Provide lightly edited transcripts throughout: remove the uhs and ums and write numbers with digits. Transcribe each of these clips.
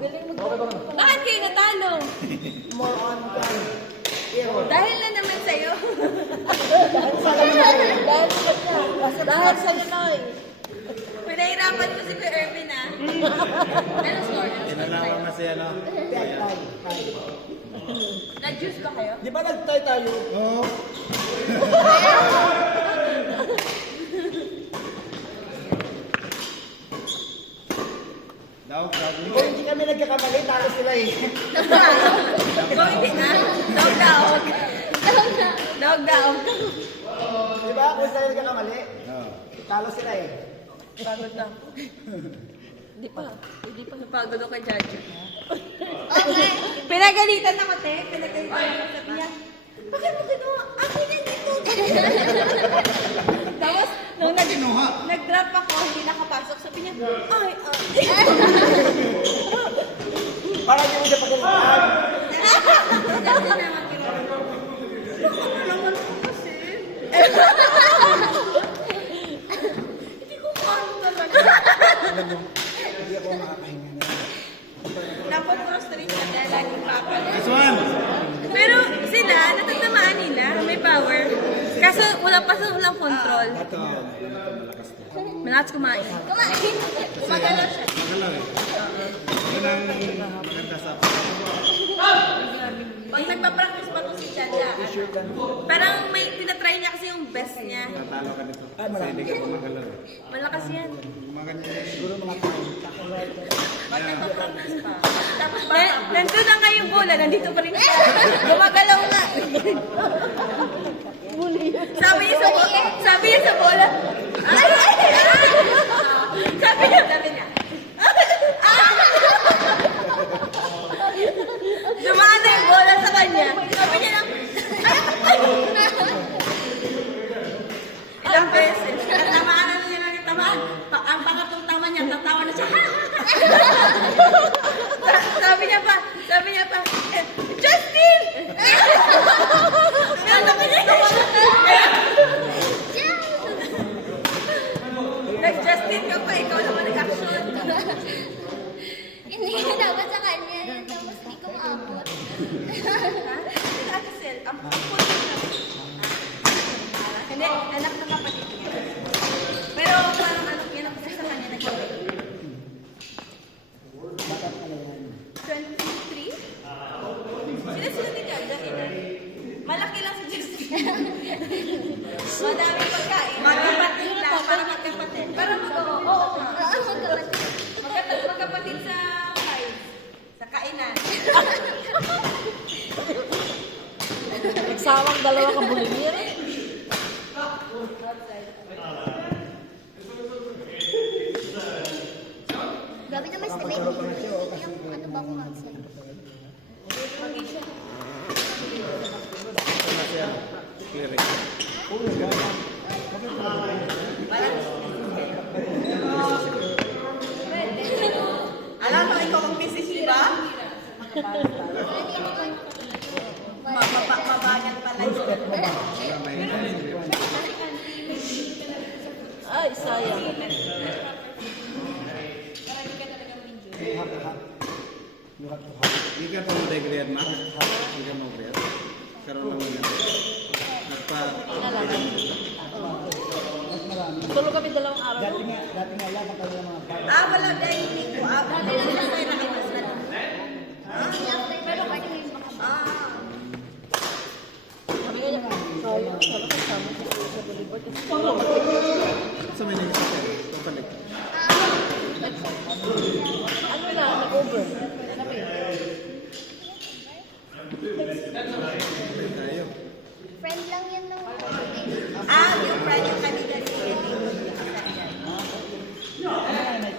Bakit kayo natalo? More on Dahil na naman sa'yo. Dahil sa Noy. Pinahirapan ko si Kuya Erwin, ah. Anong score? Kinalaman na siya, no? Nag-juice ba kayo? Di ba nag-tie tayo? Oo. Dawag. Kung hindi kami nagkakamali, talo sila eh. Kung hindi na, dog-dog. Dog-dog. Di ba? Kung sila nagkakamali, Oo. talo sila eh. Pagod na. Hindi pa. Napagod ako kay Jaja. Pinagalitan ako, te. Pinagalitan ako. Sabi niya, bakit mo ginawa? Akin yan dito. Tapos, nung nag-drop ako, hindi nakapasok. Sabi niya, ay. Para hindi mo siya pagkalitan. Kasi naman kinawa. Baka naman ko kasi. Hindi ko paano talaga. Hindi ako makakahinga na. Napag-cross-street siya dahil laging papalit. This one. Pero sila, natatamaan nila, may power. Kaso walang control. Ito. Malakas to. Malakas kumain. Magalaw siya. Magalaw eh. Yun ang maganda sa Pag nagpa-practice pa to si Chacha, parang may tinatry niya kasi yung best niya. tatalo ka dito. Kasi hindi ka magalaw eh. Malakas yan. Maganda. Siguro mga tayo. Pag nagpa-practice pa. Tapos nandun na nga yung bola, nandito pa rin siya. Gumagalaw nga. Sabi niya sa bola, ay! Sabi niya. Dumaan na yung bola sa kanya. Sabi niya lang, ilang beses. Tamaan na niya ng tamaan. Ang pangatong tama niya, tatawa na siya. Sabi niya pa, Justin! Ano ba niya? Nag-Justin ka pa, ikaw naman nag-action. Hindi ka dapat sa kanya yan. Tapos di ko maabot. Ang pupunta na. Hindi, anak ng kapatid niya. Pero parang anak niya na kasi sa kanya nag-away. 23? Sila ni Jaja, malaki lang si Justin. Madami pagkain. Magkapatid lang, para magkapatid. Para mag-oo. Oo. Magkapatid sa kain. Sa kainan. Nagsawang dalawa ka bulimir. Grabe naman si May. Ano ba kung outside? Ito na siya. Clear eh. Alam mo, ikaw ang misis, di ba? Mabagal pala yun. Para may Ay, sayang. Hindi ka pa mag-degrade na? Hindi ka mag-degrade? Karoon naman yan. Tulog kami dalawang araw. Dati nga lang, magkaroon ng mga bata. Wala dahil hindi ko. Dati sila kayo nakipas na lang. Pero pwede mo yung baka. Kami nga sayang. Sabi kasama sa Bolívar. Kasi tulog. Sa may naging sakit. Papalik. Ano na, nag-over. Tayo. Friend lang yan ng Yung friend yung kanina ni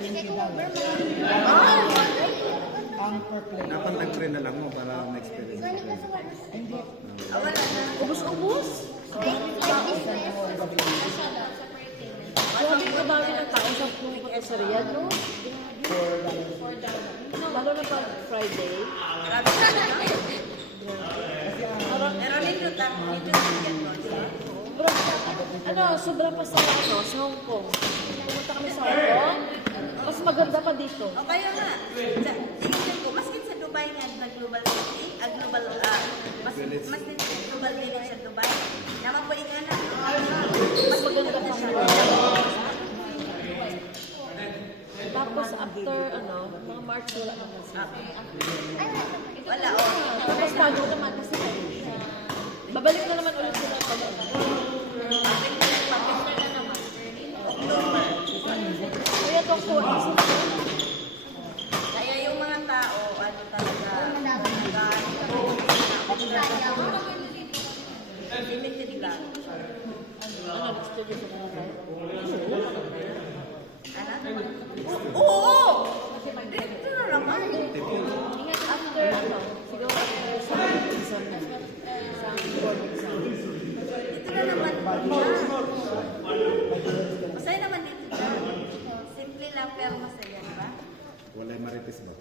Kaya kung over mo. Ang per play. Dapat nag-train na lang mo para ma-experience. So, ano ka sa waras? Hindi. Wala na. Ubus-ubus. Like business. Sa Grabe ka dami ng tao sa pumunta sa Riyadh, no? Lalo na pag Friday. Grabe ka na. Pero nindot lang. Nindot lang yan mo. Bro, ano, sobra pa sa Hong Kong. Pumunta kami sa Hong Kong. Mas maganda pa dito. O kaya nga. Tingin ano, mga March wala naman kasi. Ay, wala naman. Wala, oh. Tapos bago naman kasi babalik na naman ulit sila pag kaya itong po, Kaya yung mga tao, ano talaga, limited lang. ano, studio sa mga tayo. Ano? Oo! Dito na naman. Ingat after, ano, siguro after sa season na, sa board exam. Dito na naman. Masaya naman dito dyan. Simple lang pero masaya, di ba? Walay marites ba?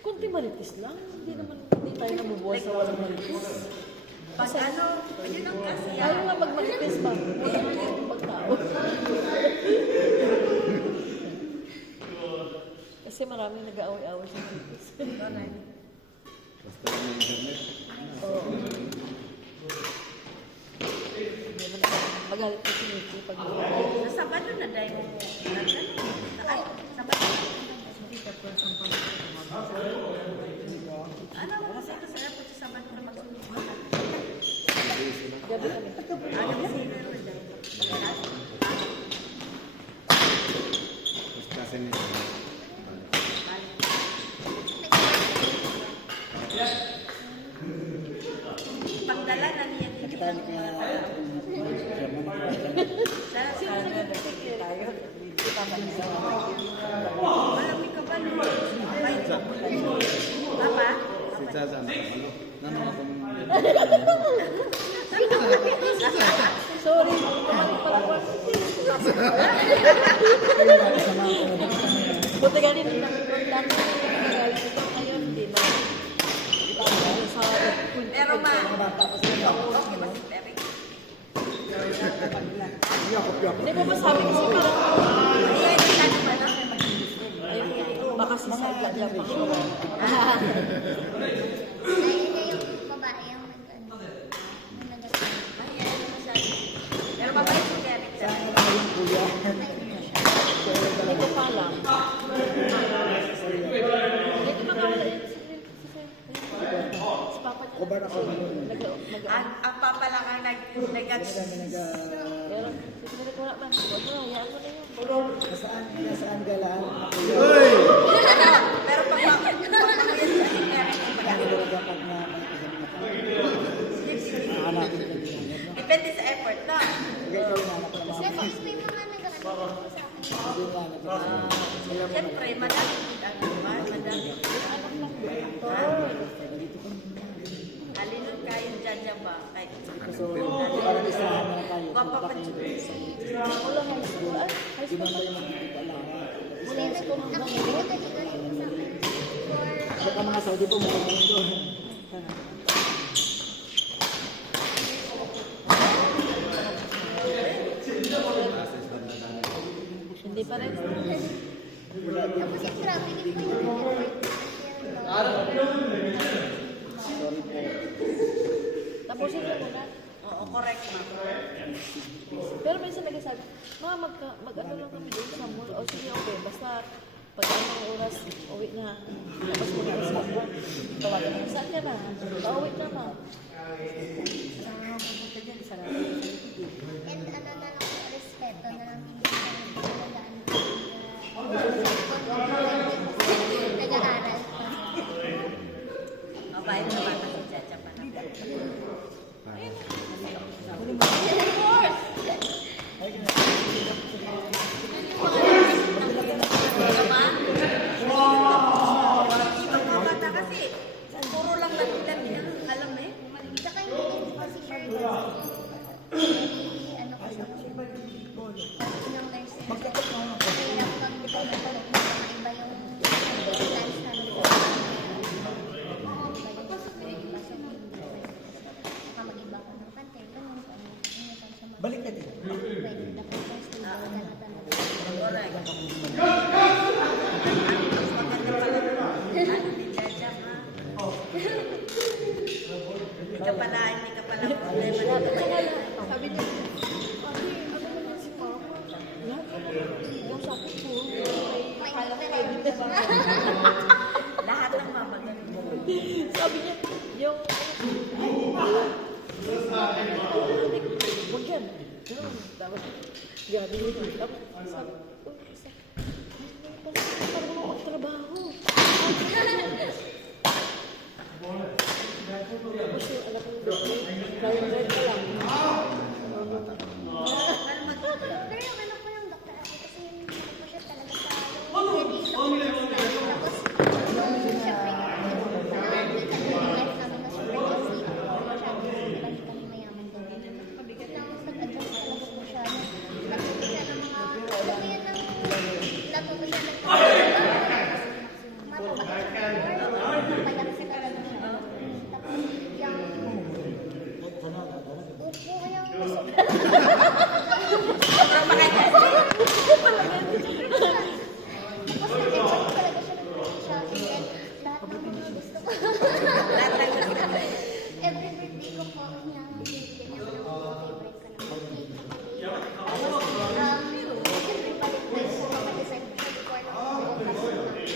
Kunti maritis lang, hindi naman, hindi tayo namubuhay sa walang maritis. Pag ano, yun ang kasi. Ayaw nga magmaritis ba? Wala nga yung pagtao. Kasi maraming nag-aaway-aaway sa maritis. Basta yung internet. Magalit ko si Nikki pag Sa Sabado na dahil mo. Ay, Sabado. Ano mo kasi ito sa airport sa Sabado na magsunod. gabi kami. Ano kasi ito na dahil. Basta sa nito. Pagdala na niya dito ng mga tao. Sana Tayo, kita ba niya? malamig ka ba? Papa? Si Zaza na ano? Nano ako Sorry, kumalik pala ko. Buti ganit na dami nagalit ito ngayon, hindi na. Sa Pero ma, okay ba si Terry? Hindi mo masabi kasi parang Ay, ano ba na? ay, baka si side lang lang ako. Dahil niya yung babae yung nag-ano. Ay, ano masyado. Pero mabait si Terry. Hindi ko pa alam. Hindi ko makawala yun si Papa niya. Ang papa lang ang nag-action. Pero siguro ko wala man. Huwag mo, hayaan mo na yun. Nasaan galaan? Pero pag yan sa si Terry, Talaga pag hanapin ka din. depende sa effort na. Kasi may mga nag-ano sa akin. Siyempre, madami ang naman, madami. Halinun kayo dyan dyan ba? Kahit Parang isahan na tayo. Papa pa dyan. Wala high school. Ay, high school pa. Kasi nakikita ko sa akin. Baka mga Saudi po mga doon. Hindi pa rin. Tapos yung traffic, hindi ko yung Tapusin mo muna. Oo, correct ma. Pero minsan nagsasabi, mag-ano lang kami doon sa mall. O sige, okay. Basta pag anong oras, uwi na. Tapos muna sa mall. Tawagan mo. Saan ka na? Pauwi na ma. Pupunta dyan sa And ano na lang, respeto na lang. Nag-aaral. Mabait naman kasi Chacha pa na. Mga bata kasi, puro lang latilan niya. Alam eh. Saka yung kasi ano ko sa ng nursing. Hirap mag-iba yung plans namin. Lahat ng mamagal. Sabi niya, yung... Huwag yan. Dapat, gabi nito. Tapos, sabi, parang ako magtrabaho. Tapos yung anak ko, drive ka lang. Pero yung anak ko yung doktor ako kasi hindi ko siya talaga sa yung tapos syempre yung life namin na super kasi masyado kami mayaman doon. Tapos nag-adjust talaga po siya. Natuto siya ng mga natuto siya ng mataba siya palaki siya talaga siya. Tapos yung upo yung tapos nag-enjoy talaga siya ng shopping and lahat ng mga gusto ko. Every birthday ko po niya bibigyan niya ng favorite ko ng cake. Tapos, siyempre palit-palit ko makadesign ko siya before na bukas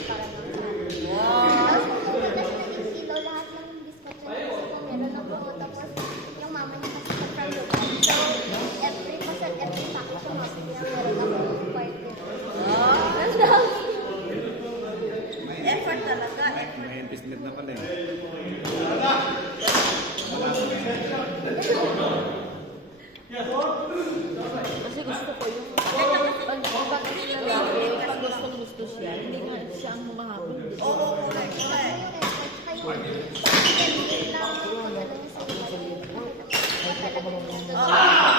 para tapos kung pumunta siya ng kilo, lahat ng biscuit siya gusto ko meron ako. Tapos yung mama niya kasi sa from Luzon. So, every packet siya mabigyan meron ako party. Effort talaga. May investment na pala eh. Kasi gusto ko yung pag lalaki, pag gusto siya, hindi nga siya ang humahabol. Oo, correct.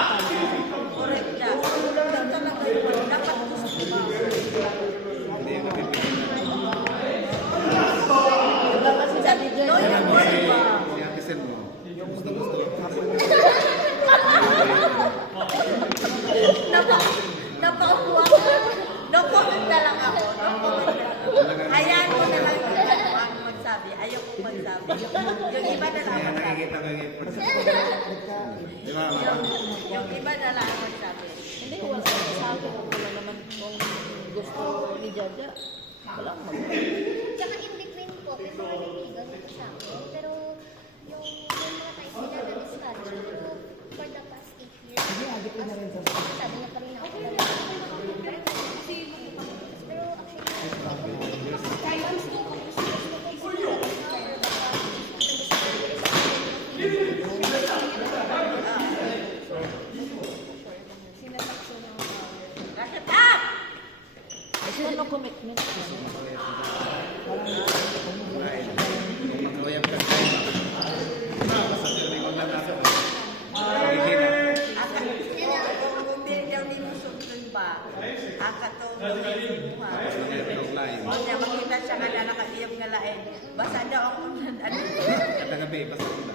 Correct ka. Yun talaga yun. Dapat gusto mo. Diba kasi sabi dyan, Si Ate Sen mo, gusto. Napaupo ako. No comment na lang ako. No comment na lang ako. Hayaan mo na lang ako magsabi. Ayoko magsabi. Yung iba na lang Kaya magsabi. nakikita ko yung Di ba? Yung iba na lang magsabi. hindi ko wala sa akin. Wala naman kung gusto ni Jaja. Wala akong Tsaka in between po, before niligaw nito sa akin. Pero yung mga times nila na discourage. Pero for the past 8 years, sabi niya pa rin ako. Pero Bakit up? Kasi ano commitment? Kung mag-loyang ka tayo, basta tuloy lang natin. Pagigina. Hindi daw nilusundun ba? Akatong nilusuha. Offline. O niya, makita siya nga na nakadiyam nga lain. Basta daw ako ano. Kada gabi, basta kita.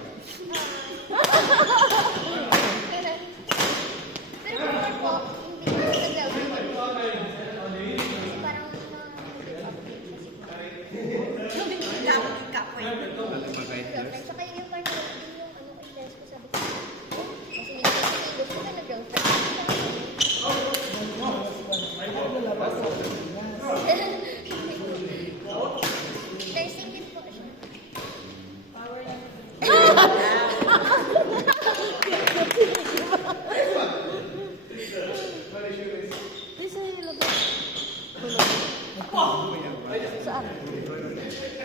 pero before po, hindi ko nag-girlfriend. Kasi parang Dapat ikapoy. Alam ba kahit years? girlfriend. Saka yung partner ko, yung ano ko, stress ko, sabi ko, kasi hindi ko gusto na nag-girlfriend. Nursing din po siya. Di sa ilabas. Saan?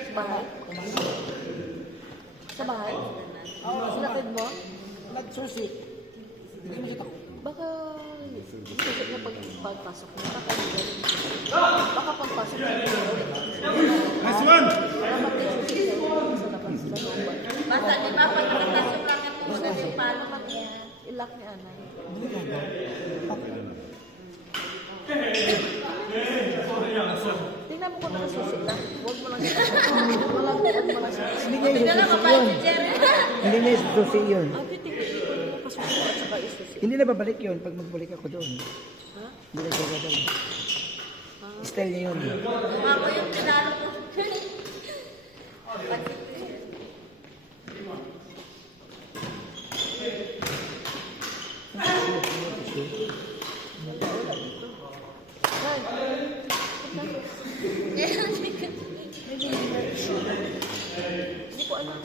Sa bahay? Sa bahay? Sinatid mo? Nagsusi. Baka isipit na pagpasok mo. Baka pagpasok mo. Nice one! Para mag-susi sa labas. Sa looban. Basta di ba pag nakapasok lang ito sa simpalo Ilak ni Anay. Tingnan mo kung nakasusi lang. Huwag mo lang huwag mo lang susi. Hindi niya Hindi na lang isususi mabait yun. si Jerry. Hindi niya isususi yun. Ate, tingnan mo kung nakasusi at saka isusi. Hindi na babalik yun pag magbalik ako doon. Ha? Hindi na babalik. Style niya yun. Ako yung pinalo ko. Ay, tissue. Hindi ko alam.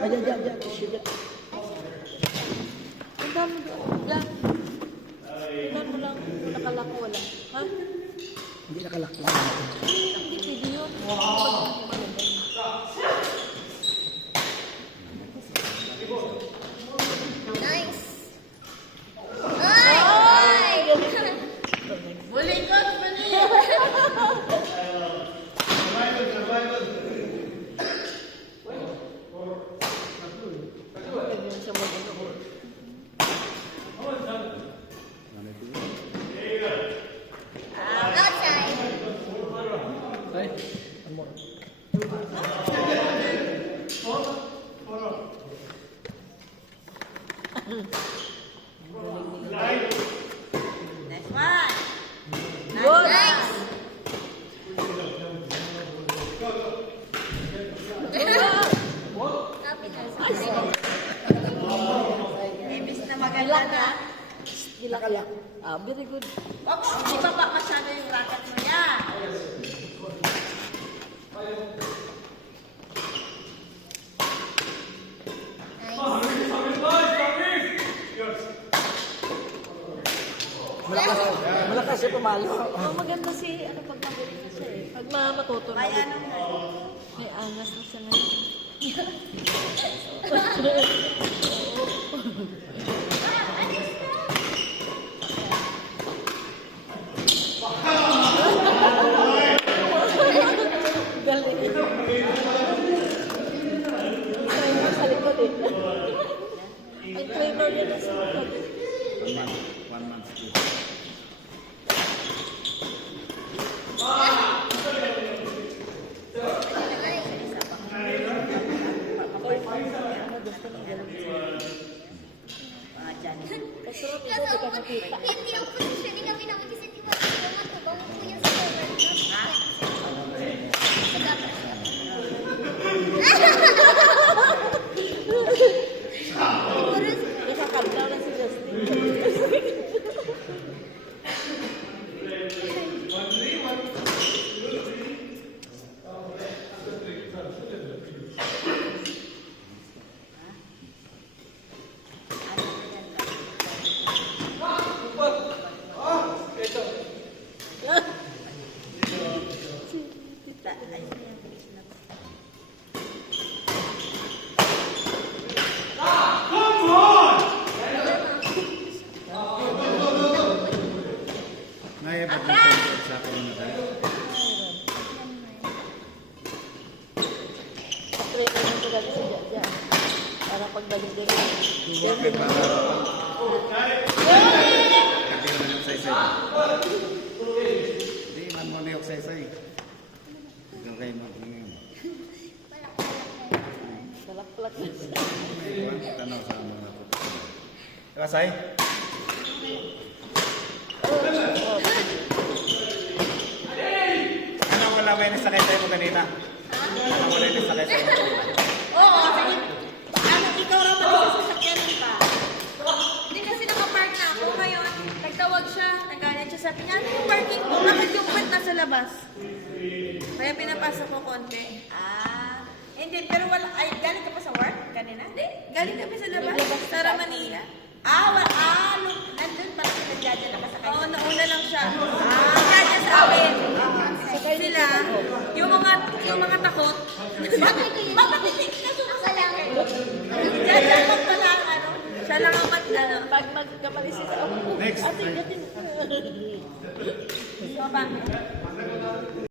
Ay, dyan, tissue dyan. Ang dami doon. Diyan. Tingnan mo lang kung nakalak o wala. Ha? Hindi nakalak lang. Hindi pwede yun. Nice. Ay! Bulikot pa niya. Ganyan siya mag-ano. Outside. Ay, ano? Next one. Good. Nice. Happy na. Ibis na maganda na. Nakalak. Ah, very good. Opo, di ba pa masyado yung racket mo yan? Malakas siya pumalo. Oh, maganda si, ano, pag magaling na siya eh. Pag matuto na. Kaya nung May angas na siya ngayon. Galing. Trainer sa likod eh. Ang trainer niya na sa likod. 1 month. Ano gusto niya galing siya. mga dyan. Kasarap ito, di ka makita. Hindi ang positioning kami namin kasi di ba ito matubang po yung sa cover. Nakakaldaw na si Justin. Naya ba kung sa ako na tayo? Trainer nito dati si Jaja. Para pagdating din. Okay, para hindi mo yung saysay. Hindi man mo na yung saysay. Okay mo. Salak-plak na siya. Tanaw sa mga ito. Kasay? Ano wala may nisakay mo kanina? Ano wala yung nisakay mo kanina? Oo, sige. Ano, ikaw raw pala sa sasakyan pa. Hindi kasi nakapark na ako ngayon. Nagtawag siya, nagalit siya. Sabi niya, ano yung parking mo? Bakit yung kwet nasa labas? Kaya pinapasok ko konti. Ah, hindi, pero wala. Ay, galing ka pa sa work kanina? Hindi, galing kami sa labas. Sa Manila. Nandun pala si Jaja nakasakay. Oo, nauna lang siya. Jaja sa amin. Sila, yung mga takot. Bakit hindi ka sumasakay? Jaja lang pala, siya lang ang Pag magkapalisis ako. Next. Ate, gatin. So, bakit?